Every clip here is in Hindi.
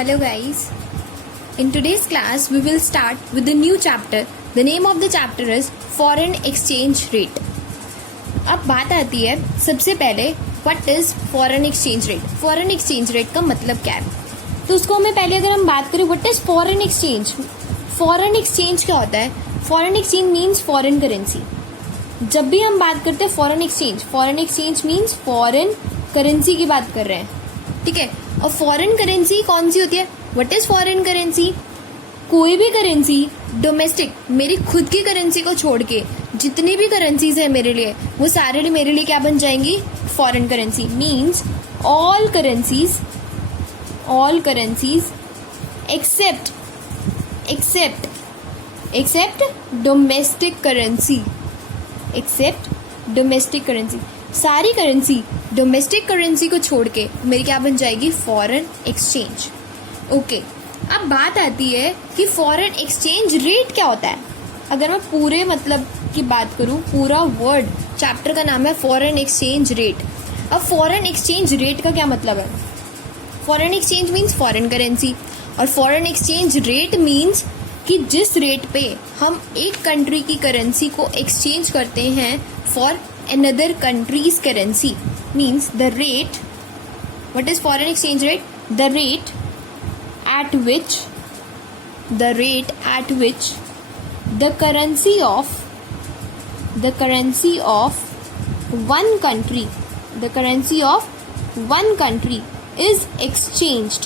Hello guys. In today's class we will start with a new chapter. The name of the chapter is Foreign Exchange Rate. अब बात आती है सबसे पहले What is Foreign Exchange Rate? Foreign Exchange Rate का मतलब क्या है? तो उसको हमें पहले अगर हम बात करें What is Foreign Exchange? Foreign Exchange क्या होता है? Foreign Exchange means foreign currency. जब भी हम बात करते हैं Foreign Exchange means foreign currency की बात कर रहे हैं, ठीक है. और फॉरेन करेंसी कौन सी होती है? What is foreign currency? कोई भी करेंसी डोमेस्टिक, मेरी खुद की करेंसी को छोड़ के जितनी भी करेंसीज है मेरे लिए, वो सारे मेरे लिए क्या बन जाएंगी? Foreign currency. Means all currencies except domestic currency. सारी करेंसी डोमेस्टिक करेंसी को छोड़ के मेरी क्या बन जाएगी? Foreign exchange. ओके, अब बात आती है कि फॉरेन एक्सचेंज रेट क्या होता है. अगर मैं पूरे मतलब की बात करूं, पूरा वर्ड चैप्टर का नाम है फॉरेन एक्सचेंज रेट. अब फॉरेन एक्सचेंज रेट का क्या मतलब है? Foreign exchange means foreign currency और फॉरेन एक्सचेंज रेट मीन्स कि जिस रेट पे हम एक कंट्री की करेंसी को एक्सचेंज करते हैं for another country's currency. Means the rate. What is foreign exchange rate? The rate at which the currency of one country is exchanged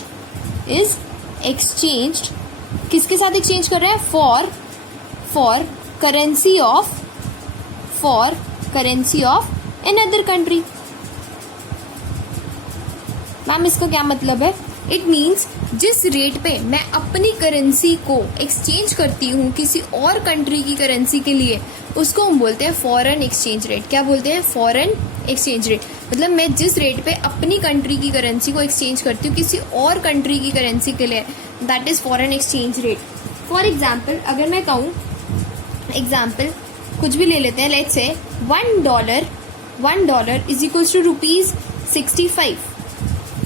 किसके साथ एक्सचेंज कर रहे हैं? for currency of another country. Ma'am इसका क्या मतलब है? इट मीन्स जिस रेट पे मैं अपनी करेंसी को एक्सचेंज करती हूँ किसी और कंट्री की करेंसी के लिए, उसको हम बोलते हैं फॉरेन एक्सचेंज रेट. क्या बोलते हैं? Foreign exchange rate. मतलब मैं जिस रेट पे अपनी कंट्री की करेंसी को एक्सचेंज करती हूँ किसी और कंट्री की करेंसी के लिए, that is foreign exchange rate. For example अगर मैं कहूँ, एग्जाम्पल कुछ भी ले लेते हैं. Let's say $1 is equal to ₹65.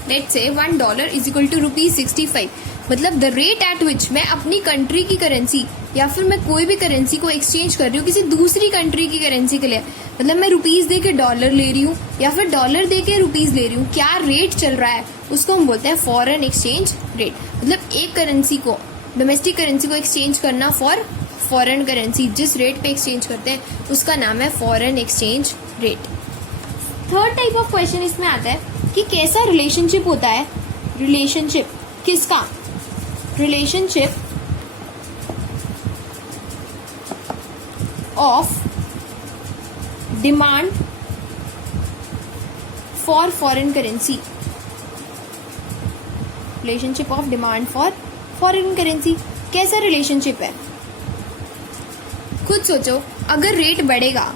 Let's say $1 is equal to ₹65. मतलब द रेट एट विच मैं अपनी कंट्री की करेंसी या फिर मैं कोई भी करेंसी को एक्सचेंज कर रही हूँ किसी दूसरी कंट्री की करेंसी के लिए, मतलब मैं रुपीज दे के डॉलर ले रही हूँ या फिर डॉलर दे के रुपीज ले रही हूँ, क्या रेट चल रहा है उसको हम बोलते हैं फॉरेन एक्सचेंज रेट. मतलब एक करेंसी को, डोमेस्टिक करेंसी को एक्सचेंज करना फॉर फॉरेन करेंसी, जिस रेट पे एक्सचेंज करते हैं उसका नाम है foreign exchange rate. Third type of question इसमें आता है कि कैसा रिलेशनशिप होता है. रिलेशनशिप किसका? Relationship of demand for foreign currency. Relationship of demand for foreign currency कैसा रिलेशनशिप है? खुद सोचो, अगर रेट बढ़ेगा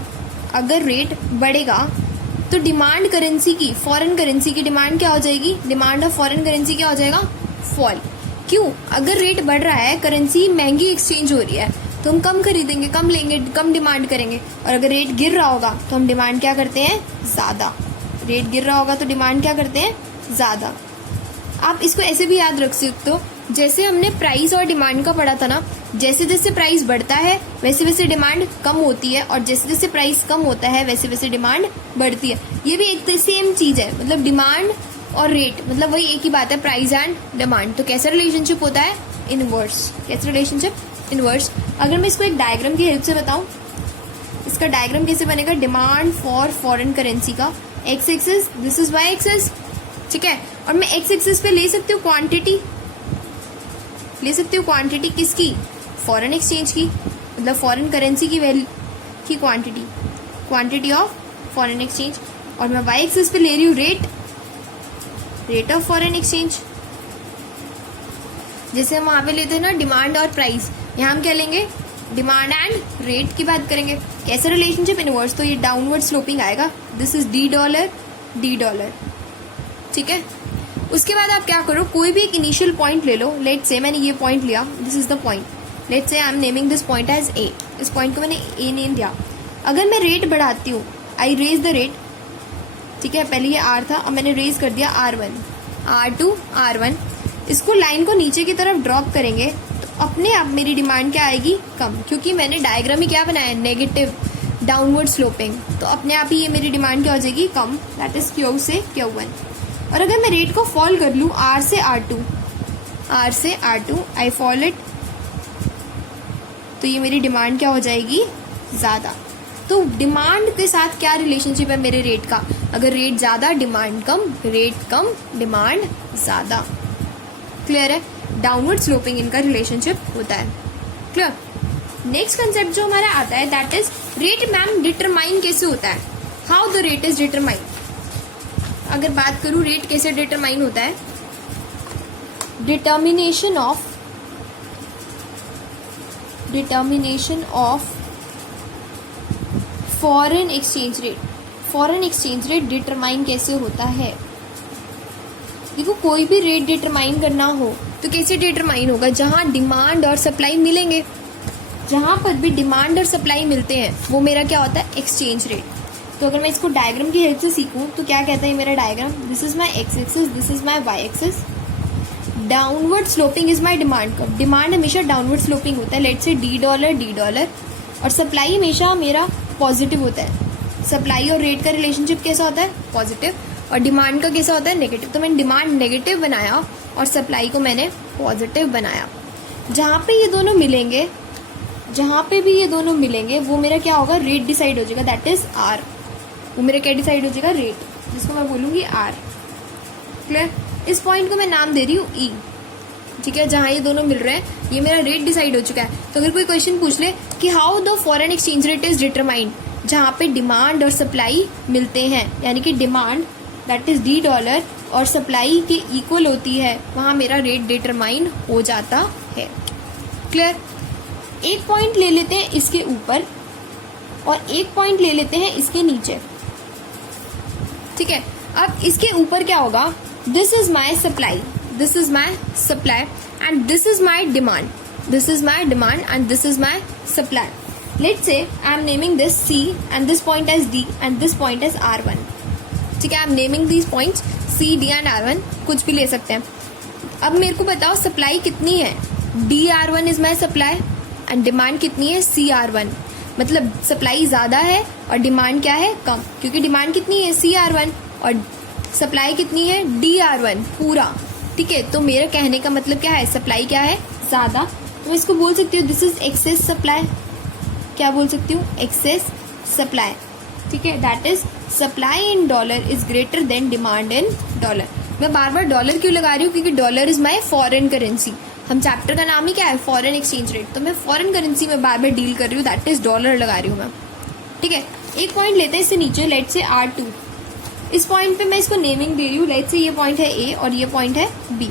तो डिमांड करेंसी की, फॉरेन करेंसी की डिमांड क्या हो जाएगी? डिमांड ऑफ फॉरेन करेंसी क्या हो जाएगा? फॉल. क्यों? अगर रेट बढ़ रहा है, करेंसी महंगी एक्सचेंज हो रही है, तो हम कम खरीदेंगे, कम लेंगे, कम डिमांड करेंगे. और अगर रेट गिर रहा होगा तो हम डिमांड क्या करते हैं? ज़्यादा. रेट गिर रहा होगा तो डिमांड क्या करते हैं? ज़्यादा. आप इसको ऐसे भी याद रख सकते हो, जैसे हमने प्राइस और डिमांड का पढ़ा था ना, जैसे जैसे प्राइस बढ़ता है वैसे वैसे डिमांड कम होती है और जैसे जैसे प्राइस कम होता है वैसे वैसे डिमांड बढ़ती है. ये भी एक सेम चीज है, मतलब डिमांड और रेट मतलब वही एक ही बात है, प्राइस एंड डिमांड. तो कैसा रिलेशनशिप होता है? इनवर्स. कैसा रिलेशनशिप? इनवर्स. अगर मैं इसको एक डायग्राम की हेल्प से बताऊं, इसका डायग्राम कैसे बनेगा? डिमांड फॉर फॉरेन करेंसी का X axis, this is Y axis, ठीक है. और मैं एक्स एक्सिस पे ले सकती हूँ क्वांटिटी, किसकी? फॉरेन एक्सचेंज की, मतलब फॉरेन करेंसी की की क्वांटिटी ऑफ फॉरेन एक्सचेंज. और मैं वाई एक्सिस पे ले रही हूँ रेट ऑफ फॉरेन एक्सचेंज. जैसे हम वहां पे लेते हैं ना डिमांड और प्राइस, यहाँ हम क्या लेंगे? डिमांड एंड रेट की बात करेंगे. कैसा रिलेशनशिप? इनवर्स. तो ये डाउनवर्ड स्लोपिंग आएगा. दिस इज $, ठीक है. उसके बाद आप क्या करो, कोई भी एक इनिशियल पॉइंट ले लो. लेट्स से मैंने ये पॉइंट लिया, this is the point. Let's say I am naming this point as A. इस पॉइंट को मैंने ए नेम दिया. अगर मैं रेट बढ़ाती हूँ, आई रेज द रेट, ठीक है, पहले ये R था, अब मैंने रेज कर दिया R1, R2, R1. इसको लाइन को नीचे की तरफ ड्रॉप करेंगे तो अपने आप मेरी डिमांड क्या आएगी, कम, क्योंकि मैंने डायग्राम ही क्या बनाया है, नेगेटिव डाउनवर्ड स्लोपिंग, तो अपने आप ही ये मेरी डिमांड क्या हो जाएगी, कम, दैट इज Q से Q1। और अगर मैं रेट को फॉल कर लूँ R से R2 आई फॉल इट, तो ये मेरी डिमांड क्या हो जाएगी, ज़्यादा। तो डिमांड के साथ क्या रिलेशनशिप है मेरे रेट का, अगर रेट ज़्यादा डिमांड कम, रेट कम डिमांड ज़्यादा। क्लियर है, डाउनवर्ड स्लोपिंग इनका रिलेशनशिप होता है। क्लियर। नेक्स्ट कंसेप्ट जो हमारा आता है that is rate ma'am determine कैसे होता है, how the rate is determine. अगर बात करूं रेट कैसे डिटरमाइन होता है, determination of foreign exchange rate determine कैसे होता है। देखो कोई भी रेट डिटरमाइन करना हो तो कैसे डिटरमाइन होगा, जहां डिमांड और सप्लाई मिलेंगे, जहां पर भी डिमांड और सप्लाई मिलते हैं वो मेरा क्या होता है, एक्सचेंज रेट। तो अगर मैं इसको डायग्राम की हेल्प से सीखूं तो क्या कहता है मेरा diagram, this is my X axis, this is my Y axis, downward sloping is my demand curve. Demand हमेशा डाउनवर्ड स्लोपिंग होता है, लेट से $D, और सप्लाई हमेशा मेरा पॉजिटिव होता है। सप्लाई और रेट का रिलेशनशिप कैसा होता है, पॉजिटिव, और डिमांड का कैसा होता है, नेगेटिव। तो मैंने डिमांड नेगेटिव बनाया और सप्लाई को मैंने पॉजिटिव बनाया। जहाँ पे ये दोनों मिलेंगे वो मेरा क्या होगा, रेट डिसाइड हो जाएगा, दैट इज R। वो मेरा क्या डिसाइड हो जाएगा, रेट, जिसको मैं बोलूंगी R। क्लियर। इस पॉइंट को मैं नाम दे रही हूँ E, ठीक है। जहाँ ये दोनों मिल रहे हैं ये मेरा रेट डिसाइड हो चुका है। तो अगर कोई क्वेश्चन पूछ ले कि how the foreign exchange rate is determined, जहाँ पे डिमांड और सप्लाई मिलते हैं, यानी कि डिमांड दैट इज $D और सप्लाई के इक्वल होती है, वहाँ मेरा रेट डिटरमाइन हो जाता है। क्लियर। एक पॉइंट ले लेते हैं इसके ऊपर और एक पॉइंट ले लेते हैं इसके नीचे, ठीक है। अब इसके ऊपर क्या होगा, this is my supply and this is my demand and this is my supply. Let's say I am naming this C and this point as D and this point as R1, ठीक है। I am naming these points C, D and R1, कुछ भी ले सकते हैं। अब मेरे को बताओ सप्लाई कितनी है, DR1 is my supply and demand कितनी है, CR1। मतलब सप्लाई ज़्यादा है और डिमांड क्या है, कम, क्योंकि डिमांड कितनी है, CR1, और सप्लाई कितनी है, DR1 पूरा, ठीक है। तो मेरा कहने का मतलब क्या है, सप्लाई क्या है, ज़्यादा। तो मैं इसको बोल सकती हूँ दिस इज एक्सेस सप्लाई। क्या बोल सकती हूँ, एक्सेस सप्लाई, ठीक है। That is supply in dollar is greater than demand in dollar. मैं बार बार डॉलर क्यों लगा रही हूँ, क्योंकि dollar is my foreign currency. हम चैप्टर का नाम ही क्या है, फॉरेन एक्सचेंज रेट, तो मैं फॉरेन करेंसी में बार बार डील कर रही हूँ, दैट इज डॉलर लगा रही हूँ मैं, ठीक है। एक पॉइंट लेते हैं इससे नीचे, लेट से R2। इस पॉइंट पे मैं इसको नेमिंग दे रही हूँ, लेट से ये पॉइंट है A और ये पॉइंट है B।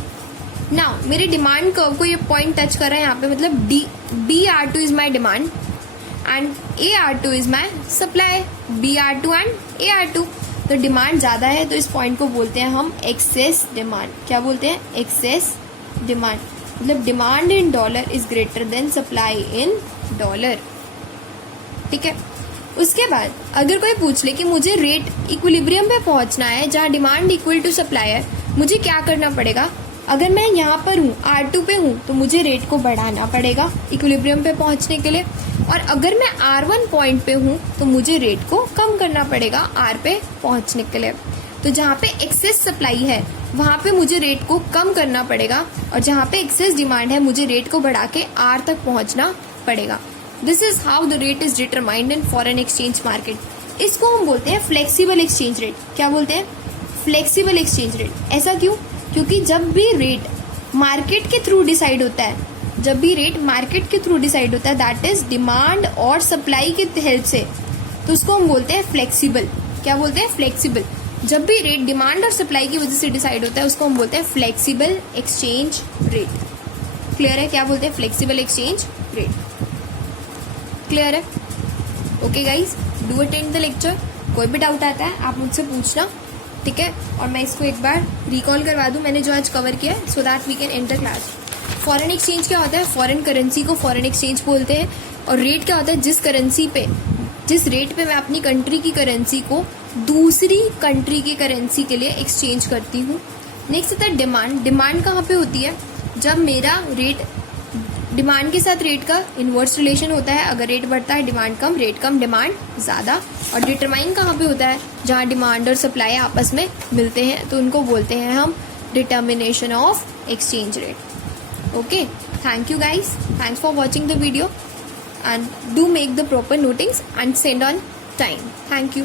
नाउ मेरे डिमांड कर्व को ये पॉइंट टच कर रहा है यहाँ पे, मतलब BR2 is my demand and AR2 is my supply, BR2 and AR2। तो डिमांड ज़्यादा है तो इस पॉइंट को बोलते हैं हम एक्सेस डिमांड। क्या बोलते हैं, एक्सेस डिमांड। मतलब demand in dollar is greater than supply in dollar, ठीक है। उसके बाद अगर कोई पूछ ले कि मुझे रेट इक्विलिब्रियम पे पहुंचना है जहां डिमांड इक्वल टू सप्लाई है, मुझे क्या करना पड़ेगा। अगर मैं यहाँ पर हूँ, R2 पे हूँ, तो मुझे रेट को बढ़ाना पड़ेगा इक्विलिब्रियम पे पहुंचने के लिए, और अगर मैं R1 पॉइंट पे हूँ तो मुझे रेट को कम करना पड़ेगा R पे पहुंचने के लिए। तो जहाँ पे एक्सेस सप्लाई है वहाँ पे मुझे रेट को कम करना पड़ेगा, और जहाँ पे एक्सेस डिमांड है मुझे रेट को बढ़ा के R तक पहुँचना पड़ेगा। This is how the rate is determined in foreign exchange market. इसको हम बोलते हैं फ्लेक्सिबल एक्सचेंज रेट। क्या बोलते हैं, फ्लेक्सिबल एक्सचेंज रेट। ऐसा क्यों, क्योंकि जब भी रेट मार्केट के थ्रू डिसाइड होता है, दैट इज डिमांड और सप्लाई की हेल्प से, तो उसको हम बोलते हैं फ्लेक्सिबल। क्या बोलते हैं, फ्लेक्सिबल। जब भी रेट डिमांड और सप्लाई की वजह से डिसाइड होता है उसको हम बोलते हैं फ्लेक्सिबल एक्सचेंज रेट। क्लियर है, क्या बोलते हैं, फ्लेक्सिबल एक्सचेंज रेट। क्लियर है, okay guys, do attend the lecture. कोई भी डाउट आता है आप मुझसे पूछना, ठीक है। और मैं इसको एक बार रिकॉल करवा दूं मैंने जो आज कवर किया है, so that we can enter class. Foreign exchange क्या होता है, फॉरेन करेंसी को फॉरेन एक्सचेंज बोलते हैं। और रेट क्या होता है, जिस रेट पे मैं अपनी कंट्री की करेंसी को दूसरी कंट्री की करेंसी के लिए एक्सचेंज करती हूँ, नेक्स्ट आता है डिमांड। डिमांड कहाँ पे होती है? जब मेरा रेट, डिमांड के साथ रेट का इनवर्स रिलेशन होता है। अगर रेट बढ़ता है डिमांड कम, रेट कम डिमांड ज़्यादा। और डिटरमाइन कहाँ पे होता है? जहाँ डिमांड और सप्लाई आपस में मिलते हैं, तो उनको बोलते हैं हम determination of exchange rate. Okay, thank you guys, thanks for watching the video and do make the proper notings and send on time. Thank you.